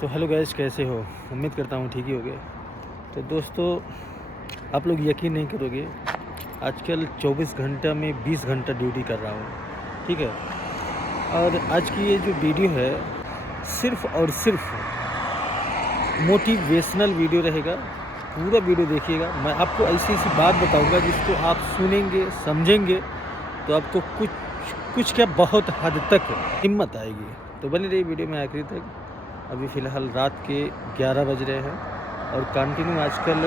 तो hello guys, कैसे हो? उम्मीद करता हूँ ठीक ही होगे। तो दोस्तों, आप लोग यकीन नहीं करोगे, आजकल 24 घंटा में 20 घंटा ड्यूटी कर रहा हूँ, ठीक है। और आज की ये जो वीडियो है, सिर्फ़ और सिर्फ मोटिवेशनल वीडियो रहेगा। पूरा वीडियो देखिएगा। मैं आपको ऐसी ऐसी बात बताऊँगा जिसको आप सुनेंगे, समझेंगे तो आपको कुछ कुछ क्या, बहुत हद तक हिम्मत आएगी। तो बने रहिए वीडियो में आखिरी तक। अभी फ़िलहाल रात के 11 बज रहे हैं और कंटिन्यू आजकल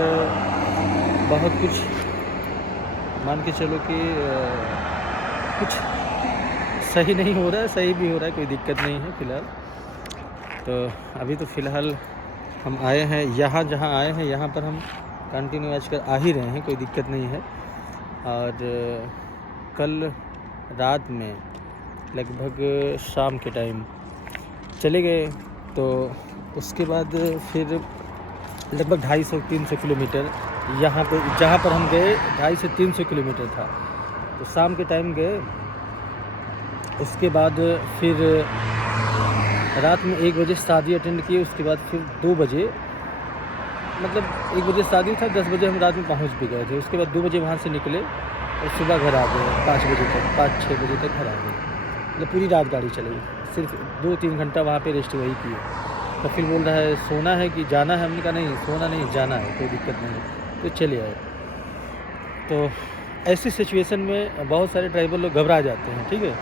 बहुत कुछ मान के चलो कि कुछ सही नहीं हो रहा है, सही भी हो रहा है, कोई दिक्कत नहीं है फ़िलहाल। तो अभी तो फ़िलहाल हम आए हैं यहाँ, जहाँ आए हैं यहाँ पर हम कंटिन्यू आजकल आ ही रहे हैं, कोई दिक्कत नहीं है। और कल रात में लगभग शाम के टाइम चले गए, तो उसके बाद फिर लगभग 250-300 किलोमीटर यहाँ पे जहाँ पर हम गए 250 से 300 किलोमीटर था। तो शाम के टाइम गए, उसके बाद फिर रात में 1 बजे शादी अटेंड किए। उसके बाद फिर 2 बजे, मतलब 1 बजे शादी था, 10 बजे हम रात में पहुँच भी गए थे। उसके बाद 2 बजे वहाँ से निकले और सुबह घर आ गए 5 बजे तक, 5-6 बजे तक घर आ गए। मतलब पूरी रात गाड़ी चलाई, सिर्फ 2-3 घंटा वहाँ पे रेस्ट वही किए। तो फिर बोल रहा है सोना है कि जाना है? हमने कहा नहीं, सोना नहीं, जाना है, कोई दिक्कत नहीं है। तो चले आए। तो ऐसी सिचुएशन में बहुत सारे ड्राइवर लोग घबरा जाते हैं, ठीक है,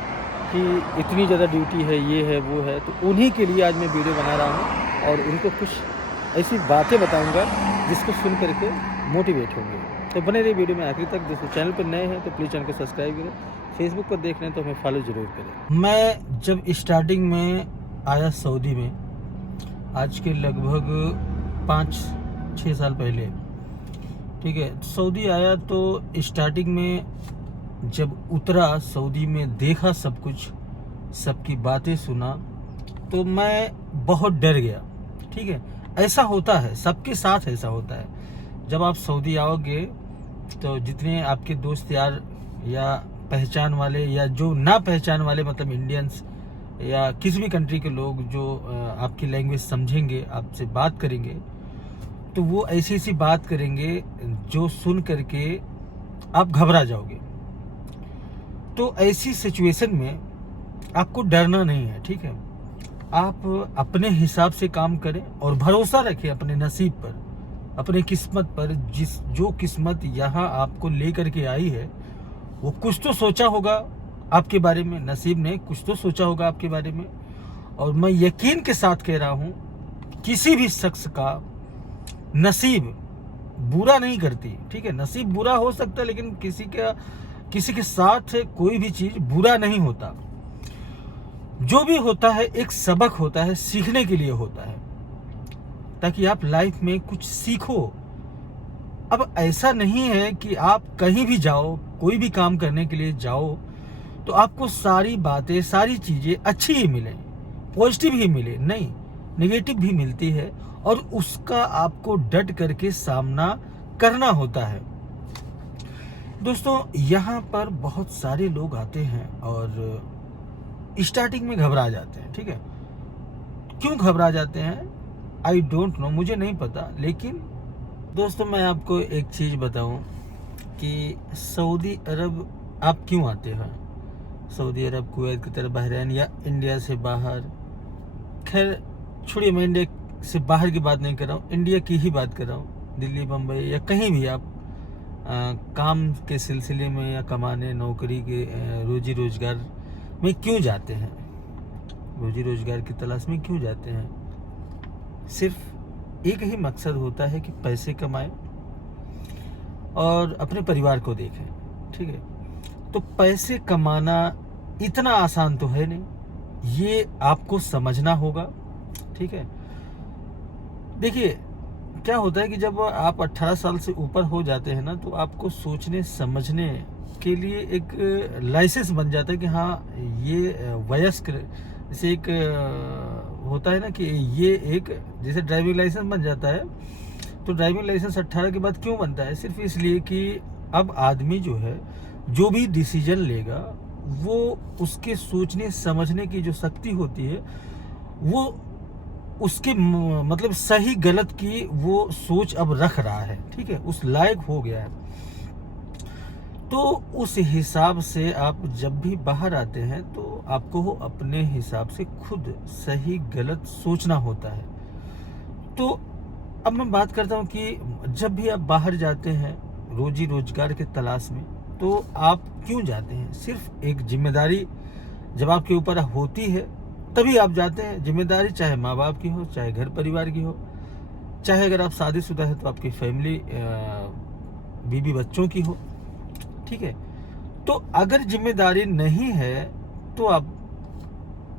कि इतनी ज़्यादा ड्यूटी है, ये है, वो है। तो उन्हीं के लिए आज मैं वीडियो बना रहा हूँ और उनको कुछ ऐसी बातें बताऊँगा जिसको सुन करके मोटिवेट होंगे। तो बने रहिए वीडियो में आखिर तक। दोस्तों, चैनल पर नए हैं तो प्लीज़ चैनल को सब्सक्राइब करें। फेसबुक पर देख रहे हैं तो हमें फॉलो ज़रूर करें। मैं जब स्टार्टिंग में आया सऊदी में, आज के लगभग 5-6 साल पहले, ठीक है, सऊदी आया तो स्टार्टिंग में जब उतरा सऊदी में, देखा सब कुछ, सबकी बातें सुना, तो मैं बहुत डर गया, ठीक है। ऐसा होता है, सबके साथ ऐसा होता है। जब आप सऊदी आओगे तो जितने आपके दोस्त यार या पहचान वाले या जो ना पहचान वाले, मतलब इंडियंस या किसी भी कंट्री के लोग जो आपकी लैंग्वेज समझेंगे, आपसे बात करेंगे, तो वो ऐसी ऐसी बात करेंगे जो सुन करके आप घबरा जाओगे। तो ऐसी सिचुएशन में आपको डरना नहीं है, ठीक है। आप अपने हिसाब से काम करें और भरोसा रखें अपने नसीब पर, अपने किस्मत पर। जो किस्मत यहाँ आपको लेकर के आई है, वो कुछ तो सोचा होगा आपके बारे में, नसीब ने कुछ तो सोचा होगा आपके बारे में। और मैं यकीन के साथ कह रहा हूँ, किसी भी शख्स का नसीब बुरा नहीं करती, ठीक है। नसीब बुरा हो सकता है, लेकिन किसी के साथ कोई भी चीज बुरा नहीं होता। जो भी होता है एक सबक होता है, सीखने के लिए होता है, ताकि आप लाइफ में कुछ सीखो। अब ऐसा नहीं है कि आप कहीं भी जाओ, कोई भी काम करने के लिए जाओ, तो आपको सारी बातें, सारी चीजें अच्छी ही मिले, पॉजिटिव ही मिले, नहीं, नेगेटिव भी मिलती है और उसका आपको डट करके सामना करना होता है। दोस्तों, यहाँ पर बहुत सारे लोग आते हैं और स्टार्टिंग में घबरा जाते हैं, ठीक है। क्यों घबरा जाते हैं? आई डोंट नो, मुझे नहीं पता। लेकिन दोस्तों, मैं आपको एक चीज़ बताऊं कि सऊदी अरब आप क्यों आते हैं? सऊदी अरब, कुवैत की तरफ, बहरीन या इंडिया से बाहर, खैर छोड़िए, मैं इंडिया से बाहर की बात नहीं कर रहा हूँ, इंडिया की ही बात कर रहा हूँ। दिल्ली, बम्बई या कहीं भी आप काम के सिलसिले में या कमाने, नौकरी के, रोजी रोजगार में क्यों जाते हैं? रोजी रोजगार की तलाश में क्यों जाते हैं? सिर्फ एक ही मकसद होता है कि पैसे कमाएं और अपने परिवार को देखें, ठीक है। तो पैसे कमाना इतना आसान तो है नहीं, ये आपको समझना होगा, ठीक है। देखिए, क्या होता है कि जब आप 18 साल से ऊपर हो जाते हैं ना, तो आपको सोचने समझने के लिए एक लाइसेंस बन जाता है कि हाँ, ये वयस्क, जैसे एक होता है ना कि ये एक जैसे ड्राइविंग लाइसेंस बन जाता है। तो ड्राइविंग लाइसेंस 18 के बाद क्यों बनता है? सिर्फ इसलिए कि अब आदमी जो है, जो भी डिसीजन लेगा, वो उसके सोचने समझने की जो शक्ति होती है, वो उसके मतलब सही गलत की वो सोच अब रख रहा है, ठीक है, उस लायक हो गया है। तो उस हिसाब से आप जब भी बाहर आते हैं तो आपको अपने हिसाब से खुद सही गलत सोचना होता है। तो अब मैं बात करता हूँ कि जब भी आप बाहर जाते हैं रोजी रोजगार के तलाश में, तो आप क्यों जाते हैं? सिर्फ एक जिम्मेदारी जब आपके ऊपर होती है तभी आप जाते हैं। जिम्मेदारी चाहे माँ बाप की हो, चाहे घर परिवार की हो, चाहे अगर आप शादीशुदा है तो आपकी फैमिली बीवी बच्चों की हो, ठीक है। तो अगर जिम्मेदारी नहीं है तो आप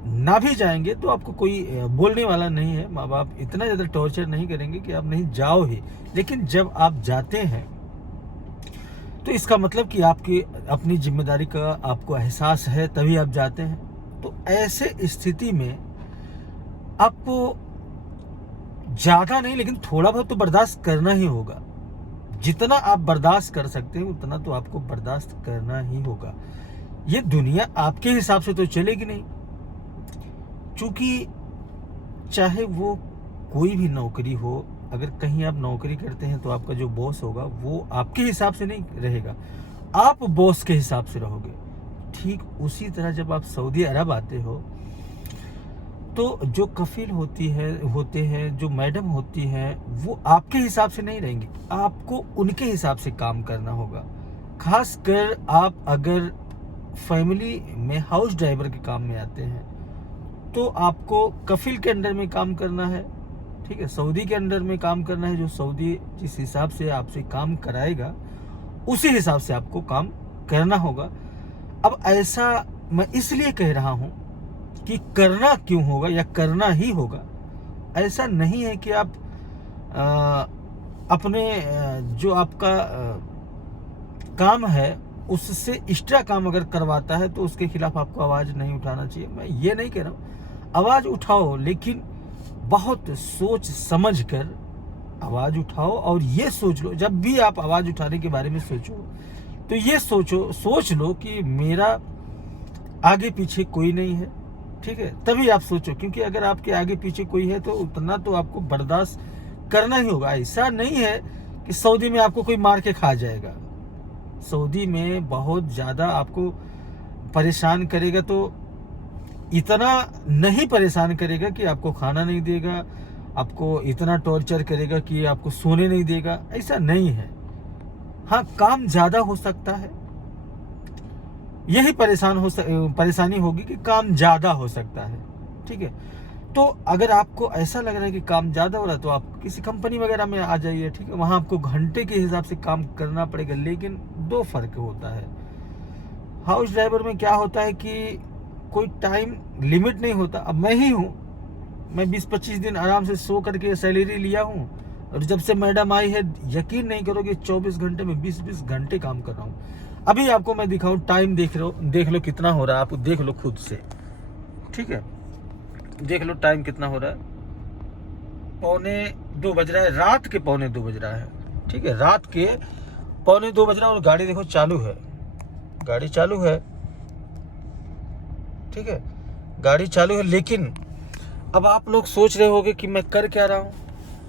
ना भी जाएंगे तो आपको कोई बोलने वाला नहीं है। माँ बाप इतना ज़्यादा टॉर्चर नहीं करेंगे कि आप नहीं जाओ ही। लेकिन जब आप जाते हैं तो इसका मतलब कि आपकी अपनी जिम्मेदारी का आपको एहसास है, तभी आप जाते हैं। तो ऐसे स्थिति में आपको ज़्यादा नहीं लेकिन थोड़ा बहुत तो बर्दाश्त करना ही होगा। जितना आप बर्दाश्त कर सकते हैं उतना तो आपको बर्दाश्त करना ही होगा। ये दुनिया आपके हिसाब से तो चलेगी नहीं, क्योंकि चाहे वो कोई भी नौकरी हो, अगर कहीं आप नौकरी करते हैं तो आपका जो बॉस होगा वो आपके हिसाब से नहीं रहेगा, आप बॉस के हिसाब से रहोगे। ठीक उसी तरह जब आप सऊदी अरब आते हो तो जो कफील होते हैं, जो मैडम होती हैं, वो आपके हिसाब से नहीं रहेंगी, आपको उनके हिसाब से काम करना होगा। खासकर आप अगर फैमिली में हाउस ड्राइवर के काम में आते हैं तो आपको कफील के अंडर में काम करना है, ठीक है, सऊदी के अंडर में काम करना है। जो सऊदी जिस हिसाब से आपसे काम कराएगा उसी हिसाब से आपको काम करना होगा। अब ऐसा मैं इसलिए कह रहा हूं कि करना क्यों होगा या करना ही होगा, ऐसा नहीं है कि आप अपने जो आपका काम है उससे एक्स्ट्रा काम अगर करवाता है तो उसके खिलाफ आपको आवाज़ नहीं उठाना चाहिए। मैं ये नहीं कह रहा हूँ, आवाज़ उठाओ, लेकिन बहुत सोच समझ कर आवाज़ उठाओ। और ये सोच लो, जब भी आप आवाज़ उठाने के बारे में सोचो तो ये सोच लो कि मेरा आगे पीछे कोई नहीं है, ठीक है, तभी आप सोचो। क्योंकि अगर आपके आगे पीछे कोई है तो उतना तो आपको बर्दाश्त करना ही होगा। ऐसा नहीं है कि सऊदी में आपको कोई मार के खा जाएगा। सऊदी में बहुत ज़्यादा आपको परेशान करेगा, तो इतना नहीं परेशान करेगा कि आपको खाना नहीं देगा, आपको इतना टॉर्चर करेगा कि आपको सोने नहीं देगा, ऐसा नहीं है। हाँ, काम ज़्यादा हो सकता है, यही परेशानी होगी कि काम ज़्यादा हो सकता है, ठीक है। तो अगर आपको ऐसा लग रहा है कि काम ज़्यादा हो रहा है तो आप किसी कंपनी वगैरह में आ जाइए, ठीक है, वहाँ आपको घंटे के हिसाब से काम करना पड़ेगा। लेकिन दो फर्क होता है, हाउस ड्राइवर में क्या होता है कि कोई टाइम लिमिट नहीं होता। अब मैं ही हूँ, मैं 20-25 दिन आराम से सो करके सैलरी लिया हूँ, और जब से मैडम आई है यकीन नहीं करोगे 24 घंटे में 20-20 घंटे काम कर रहा हूँ। अभी आपको मैं दिखाऊं, टाइम देख लो कितना हो रहा है, आप देख लो खुद से, ठीक है, देख लो टाइम कितना हो रहा है। 1:45 बज रहा है, रात के 1:45 बज रहा है, ठीक है, रात के 1:45 बज रहा है। और गाड़ी देखो चालू है, गाड़ी चालू है, ठीक है, गाड़ी चालू है। लेकिन अब आप लोग सोच रहे होंगे कि मैं कर क्या रहा हूँ।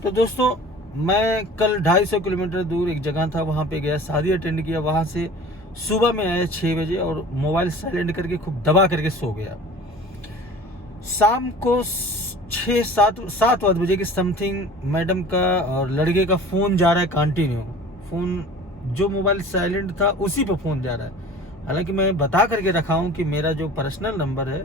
तो दोस्तों, मैं कल 250 किलोमीटर दूर एक जगह था, वहाँ पे गया, शादी अटेंड किया, वहाँ से सुबह में आया 6 बजे और मोबाइल साइलेंट करके खूब दबा करके सो गया। शाम को 6-7 बजे के समथिंग मैडम का और लड़के का फ़ोन जा रहा है कंटिन्यू, फ़ोन जो मोबाइल साइलेंट था उसी पे फ़ोन जा रहा है। हालांकि मैं बता करके रखा हूँ कि मेरा जो पर्सनल नंबर है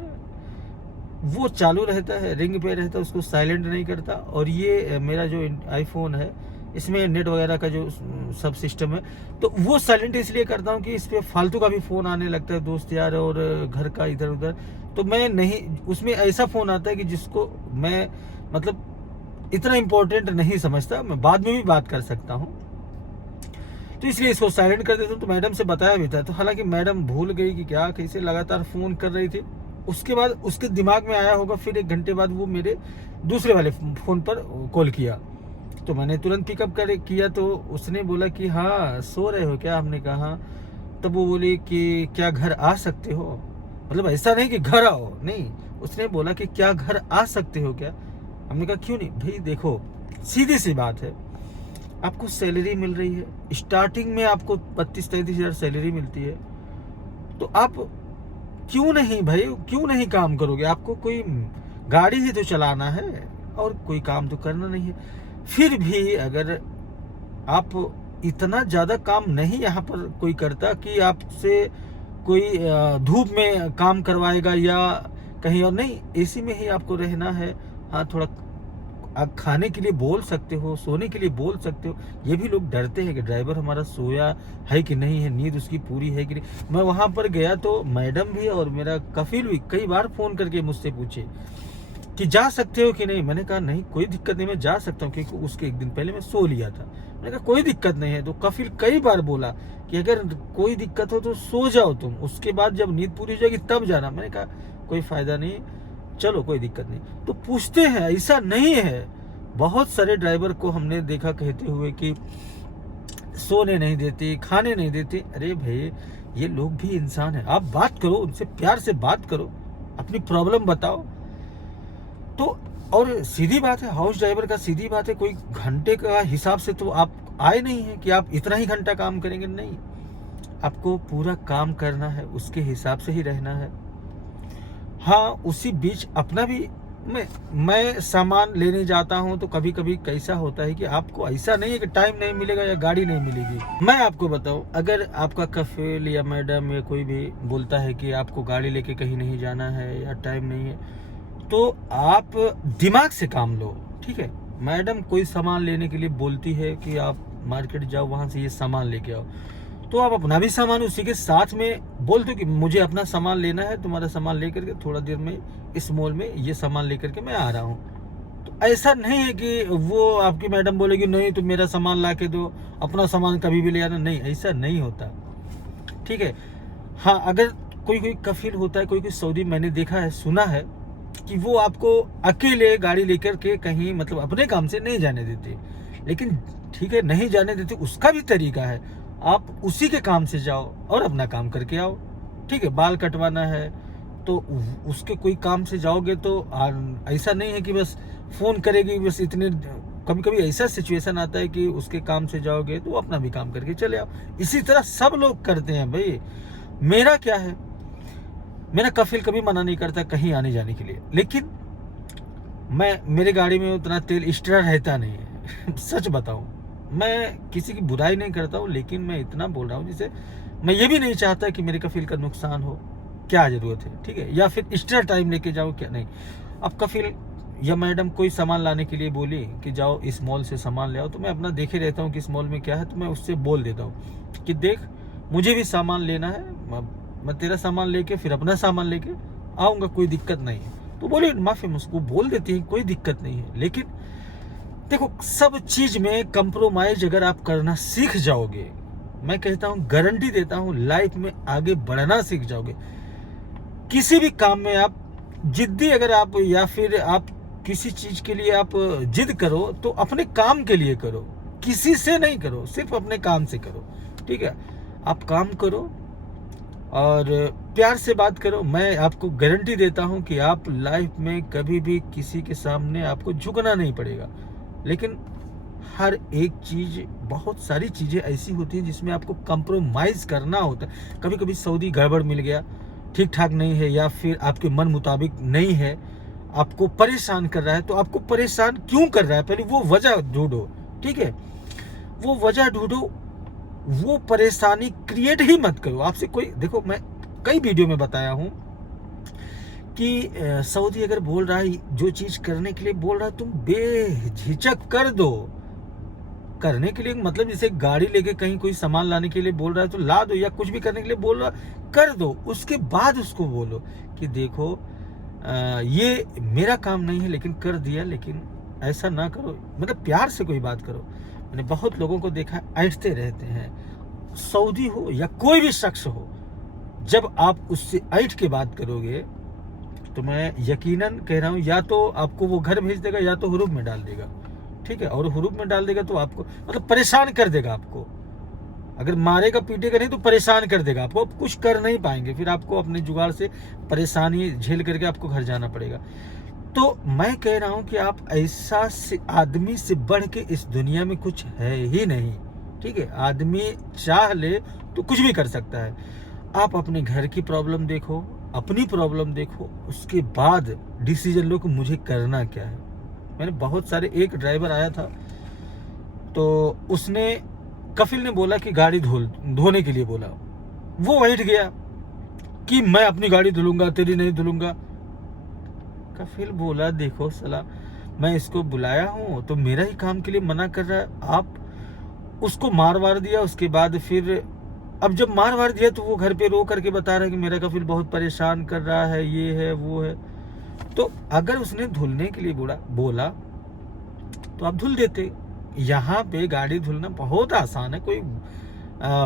वो चालू रहता है, रिंग पे रहता है, उसको साइलेंट नहीं करता। और ये मेरा जो आईफोन है इसमें नेट वगैरह का जो सब सिस्टम है तो वो साइलेंट इसलिए करता हूँ कि इस पर फालतू का भी फ़ोन आने लगता है, दोस्त यार और घर का इधर उधर, तो मैं नहीं, उसमें ऐसा फ़ोन आता है कि जिसको मैं मतलब इतना इम्पोर्टेंट नहीं समझता, मैं बाद में भी बात कर सकता हूँ, तो इसलिए इसको साइलेंट कर देता हूँ। तो मैडम से बताया भी था, तो हालांकि मैडम भूल गई कि क्या कैसे लगातार फ़ोन कर रही थी। उसके बाद उसके दिमाग में आया होगा, फिर 1 घंटे बाद वो मेरे दूसरे वाले फ़ोन पर कॉल किया, तो मैंने तुरंत पिकअप किया। तो उसने बोला कि हाँ सो रहे हो क्या, हमने कहा हाँ। तब वो बोली कि क्या घर आ सकते हो, मतलब ऐसा नहीं कि घर आओ, नहीं, उसने बोला कि क्या घर आ सकते हो क्या। हमने कहा क्यों नहीं भाई, देखो सीधी सी बात है, आपको सैलरी मिल रही है, स्टार्टिंग में आपको 32-33 हज़ार सैलरी मिलती है, तो आप क्यों नहीं भाई, क्यों नहीं काम करोगे? आपको कोई गाड़ी ही तो चलाना है और कोई काम तो करना नहीं है। फिर भी अगर आप इतना ज़्यादा काम नहीं यहाँ पर कोई करता कि आपसे कोई धूप में काम करवाएगा या कहीं और, नहीं, एसी में ही आपको रहना है। हाँ, थोड़ा आप खाने के लिए बोल सकते हो, सोने के लिए बोल सकते हो। ये भी लोग डरते हैं कि ड्राइवर हमारा सोया है कि नहीं है, नींद उसकी पूरी है कि नहीं। मैं वहाँ पर गया तो मैडम भी और मेरा कफिल भी कई बार फ़ोन करके मुझसे पूछे कि जा सकते हो कि नहीं। मैंने कहा नहीं, कोई दिक्कत नहीं, मैं जा सकता हूँ, क्योंकि उसके एक दिन पहले मैं सो लिया था। मैंने कहा कोई दिक्कत नहीं है। तो कफिल कई बार बोला कि अगर कोई दिक्कत हो तो सो जाओ तुम, उसके बाद जब नींद पूरी हो जाएगी तब जाना। मैंने कहा कोई फ़ायदा नहीं, चलो कोई दिक्कत नहीं। तो पूछते हैं, ऐसा नहीं है। बहुत सारे ड्राइवर को हमने देखा कहते हुए कि सोने नहीं देते, खाने नहीं देते। अरे भाई, ये लोग भी इंसान है, आप बात करो उनसे, प्यार से बात करो, अपनी प्रॉब्लम बताओ। तो और सीधी बात है, हाउस ड्राइवर का सीधी बात है, कोई घंटे का हिसाब से तो आप आए नहीं है कि आप इतना ही घंटा काम करेंगे, नहीं। आपको पूरा काम करना है, उसके हिसाब से ही रहना है। हाँ, उसी बीच अपना भी मैं सामान लेने जाता हूँ तो कभी कभी कैसा होता है कि आपको ऐसा नहीं है कि टाइम नहीं मिलेगा या गाड़ी नहीं मिलेगी। मैं आपको बताऊँ, अगर आपका कफिल या मैडम या कोई भी बोलता है कि आपको गाड़ी लेके कहीं नहीं जाना है या टाइम नहीं है, तो आप दिमाग से काम लो, ठीक है। मैडम कोई सामान लेने के लिए बोलती है कि आप मार्केट जाओ, वहाँ से ये सामान लेके आओ, तो आप अपना भी सामान उसी के साथ में बोल दो कि मुझे अपना सामान लेना है, तुम्हारा सामान लेकर के थोड़ा देर में इस मॉल में ये सामान लेकर के मैं आ रहा हूँ। तो ऐसा नहीं है कि वो आपकी मैडम बोलेगी नहीं तुम मेरा सामान ला के दो, अपना सामान कभी भी ले आना, नहीं, ऐसा नहीं होता, ठीक है। हाँ, अगर कोई कफिल होता है, कोई सऊदी मैंने देखा है, सुना है कि वो आपको अकेले गाड़ी लेकर के कहीं मतलब अपने काम से नहीं जाने देते, लेकिन ठीक है, नहीं जाने देते, उसका भी तरीका है। आप उसी के काम से जाओ और अपना काम करके आओ, ठीक है। बाल कटवाना है तो उसके कोई काम से जाओगे तो ऐसा नहीं है कि बस फ़ोन करेगी बस इतने। कभी कभी ऐसा सिचुएशन आता है कि उसके काम से जाओगे तो अपना भी काम करके चले आओ। इसी तरह सब लोग करते हैं भाई। मेरा क्या है, मेरा कफिल कभी मना नहीं करता कहीं आने जाने के लिए, लेकिन मेरे गाड़ी में उतना तेल एक्स्ट्रा रहता नहीं है सच बताऊं, मैं किसी की बुराई नहीं करता हूं, लेकिन मैं इतना बोल रहा हूं जिसे मैं ये भी नहीं चाहता कि मेरे कफिल का नुकसान हो। क्या ज़रूरत है, ठीक है, या फिर एक्स्ट्रा टाइम लेके जाओ, क्या नहीं। अब कफिल या मैडम कोई सामान लाने के लिए बोली कि जाओ इस मॉल से सामान ले आओ, तो मैं अपना देखे रहता हूँ कि इस मॉल में क्या है, तो मैं उससे बोल देता हूँ कि देख मुझे भी सामान लेना है, मैं तेरा सामान लेके फिर अपना सामान लेके आऊँगा, कोई दिक्कत नहीं है। तो बोले माफ़ी, मुझको बोल देती है कोई दिक्कत नहीं है। लेकिन देखो, सब चीज़ में कंप्रोमाइज अगर आप करना सीख जाओगे, मैं कहता हूँ, गारंटी देता हूँ, लाइफ में आगे बढ़ना सीख जाओगे। किसी भी काम में आप जिद्दी अगर आप या फिर आप किसी चीज़ के लिए आप जिद करो तो अपने काम के लिए करो, किसी से नहीं करो, सिर्फ अपने काम से करो, ठीक है। आप काम करो और प्यार से बात करो। मैं आपको गारंटी देता हूं कि आप लाइफ में कभी भी किसी के सामने आपको झुकना नहीं पड़ेगा। लेकिन हर एक चीज़, बहुत सारी चीज़ें ऐसी होती हैं जिसमें आपको कंप्रोमाइज़ करना होता है। कभी कभी सऊदी गड़बड़ मिल गया, ठीक ठाक नहीं है, या फिर आपके मन मुताबिक नहीं है, आपको परेशान कर रहा है, तो आपको परेशान क्यों कर रहा है पहले वो वजह ढूंढो, ठीक है। वो वजह ढूंढो, वो परेशानी क्रिएट ही मत करो आपसे कोई। देखो, मैं कई वीडियो में बताया हूँ कि सऊदी अगर बोल रहा है, जो चीज़ करने के लिए बोल रहा है, तुम बेझिझक कर दो। करने के लिए मतलब जैसे गाड़ी लेके कहीं कोई सामान लाने के लिए बोल रहा है तो ला दो, या कुछ भी करने के लिए बोल रहा कर दो। उसके बाद उसको बोलो कि देखो ये मेरा काम नहीं है लेकिन कर दिया, लेकिन ऐसा ना करो। मतलब प्यार से कोई बात करो। मैंने बहुत लोगों को देखा ऐंठते रहते हैं, सऊदी हो या कोई भी शख्स हो, जब आप उससे ऐंठ के बात करोगे तो मैं यकीनन कह रहा हूँ, या तो आपको वो घर भेज देगा या तो हुरूब में डाल देगा, ठीक है। और हुरूब में डाल देगा तो आपको मतलब परेशान कर देगा आपको। अगर मारेगा पीटेगा नहीं तो परेशान कर देगा आपको, आप कुछ कर नहीं पाएंगे, फिर आपको अपने जुगाड़ से परेशानी झेल करके आपको घर जाना पड़ेगा। तो मैं कह रहा हूँ कि आप ऐसा आदमी से बढ़ के इस दुनिया में कुछ है ही नहीं, ठीक है। आदमी चाह ले तो कुछ भी कर सकता है। आप अपने घर की प्रॉब्लम देखो, अपनी प्रॉब्लम देखो, उसके बाद डिसीजन लो कि मुझे करना क्या है। मैंने बहुत सारे, एक ड्राइवर आया था तो उसने, कफिल ने बोला कि गाड़ी धोने के लिए बोला, वो बैठ गया कि मैं अपनी गाड़ी धुलूंगा, तेरी नहीं धुलूंगा। कफिल बोला देखो सला, मैं इसको बुलाया हूँ तो मेरा ही काम के लिए मना कर रहा है, आप उसको मार वार दिया। उसके बाद फिर अब जब मार वार दिया तो वो घर पे रो करके बता रहा है कि मेरा कफिल बहुत परेशान कर रहा है, ये है वो है। तो अगर उसने धुलने के लिए बोला तो आप धुल देते। यहाँ पे गाड़ी धुलना बहुत आसान है, कोई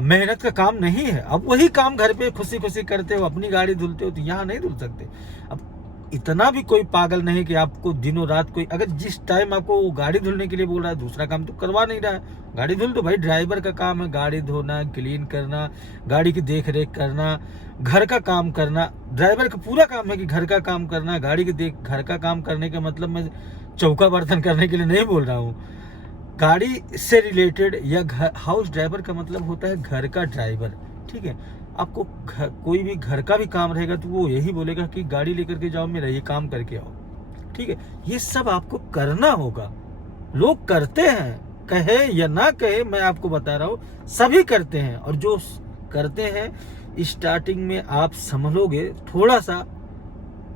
मेहनत का काम नहीं है। अब वही काम घर पे खुशी खुशी करते हो, अपनी गाड़ी धुलते हो, तो यहाँ नहीं धुल सकते। अब इतना भी कोई पागल नहीं कि आपको दिनों रात कोई, अगर जिस टाइम आपको वो गाड़ी धुलने के लिए बोल रहा है दूसरा काम तो करवा नहीं रहा है, गाड़ी धुल दो भाई। ड्राइवर का काम है गाड़ी धोना, क्लीन करना, गाड़ी की देख रेख करना, घर का काम करना। ड्राइवर का पूरा काम है कि घर का काम करना, गाड़ी की घर का काम करने का मतलब मैं चौका बर्तन करने के लिए नहीं बोल रहा हूँ। गाड़ी से रिलेटेड या हाउस ड्राइवर का मतलब होता है घर का ड्राइवर, ठीक है। आपको कोई भी घर का भी काम रहेगा तो वो यही बोलेगा कि गाड़ी लेकर के जाओ, मेरा ये काम करके आओ, ठीक है। ये सब आपको करना होगा। लोग करते हैं, कहे या ना कहे, मैं आपको बता रहा हूँ सभी करते हैं। और जो करते हैं स्टार्टिंग में आप संभलोगे थोड़ा सा,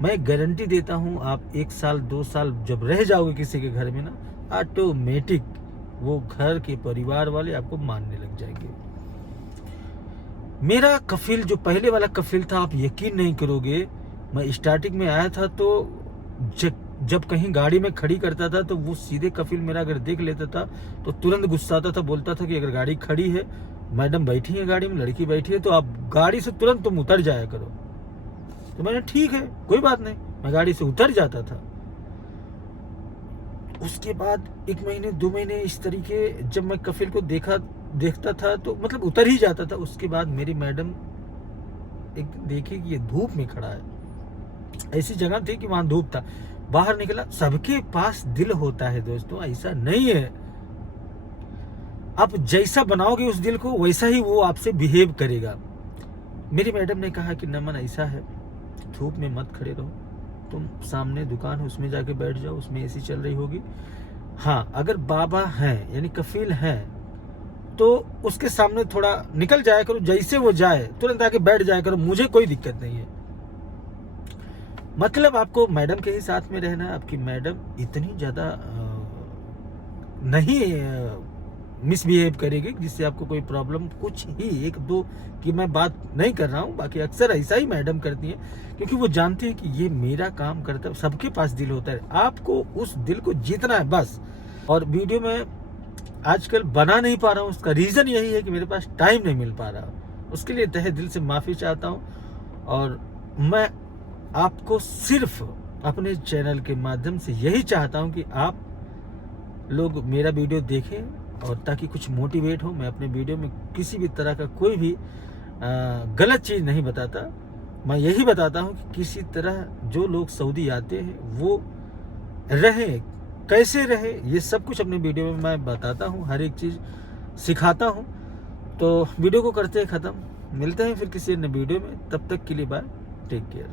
मैं गारंटी देता हूँ आप 1 साल 2 साल जब रह जाओगे किसी के घर में ना, ऑटोमेटिक वो घर के परिवार वाले आपको मानने लग जाएंगे। मेरा कफिल जो पहले वाला कफिल था, आप यकीन नहीं करोगे, मैं स्टार्टिंग में आया था तो जब कहीं गाड़ी में खड़ी करता था तो वो सीधे कफिल मेरा अगर देख लेता था तो तुरंत गुस्सा आता था, बोलता था कि अगर गाड़ी खड़ी है, मैडम बैठी है गाड़ी में, लड़की बैठी है, तो आप गाड़ी से तुरंत तुम उतर जाया करो। तो मैंने ठीक है कोई बात नहीं, मैं गाड़ी से उतर जाता था। उसके बाद 1 महीने 2 महीने इस तरीके जब मैं कफिल को देखता था तो मतलब उतर ही जाता था। उसके बाद मेरी मैडम एक देखी कि ये धूप में खड़ा है, ऐसी जगह थी कि वहां धूप था, बाहर निकला। सबके पास दिल होता है दोस्तों, ऐसा नहीं है। आप जैसा बनाओगे उस दिल को वैसा ही वो आपसे बिहेव करेगा। मेरी मैडम ने कहा कि नमन ऐसा है, धूप में मत खड़े रहो, तुम सामने दुकान है उसमें जाके बैठ जाओ, उसमें एसी चल रही होगी। हाँ, अगर बाबा हैं यानी कफिल हैं तो उसके सामने थोड़ा निकल जाया करो, जैसे वो जाए तुरंत आके बैठ जाया करो, मुझे कोई दिक्कत नहीं है। मतलब आपको मैडम के ही साथ में रहना है। आपकी मैडम इतनी ज्यादा नहीं मिसबिहेव करेगी जिससे आपको कोई प्रॉब्लम, कुछ ही 1-2 की मैं बात नहीं कर रहा हूँ, बाकी अक्सर ऐसा ही मैडम करती हैं, क्योंकि वो जानती है कि ये मेरा काम करता है। सबके पास दिल होता है, आपको उस दिल को जीतना है बस। और वीडियो में आजकल बना नहीं पा रहा हूँ, उसका रीज़न यही है कि मेरे पास टाइम नहीं मिल पा रहा। उसके लिए तहे दिल से माफ़ी चाहता हूँ। और मैं आपको सिर्फ अपने चैनल के माध्यम से यही चाहता हूँ कि आप लोग मेरा वीडियो देखें, और ताकि कुछ मोटिवेट हो। मैं अपने वीडियो में किसी भी तरह का कोई भी गलत चीज़ नहीं बताता। मैं यही बताता हूँ कि किसी तरह जो लोग सऊदी आते हैं वो रहें, कैसे रहे, ये सब कुछ अपने वीडियो में मैं बताता हूँ, हर एक चीज़ सिखाता हूँ। तो वीडियो को करते हैं ख़त्म, मिलते हैं फिर किसी अन्य वीडियो में, तब तक के लिए बाय, टेक केयर।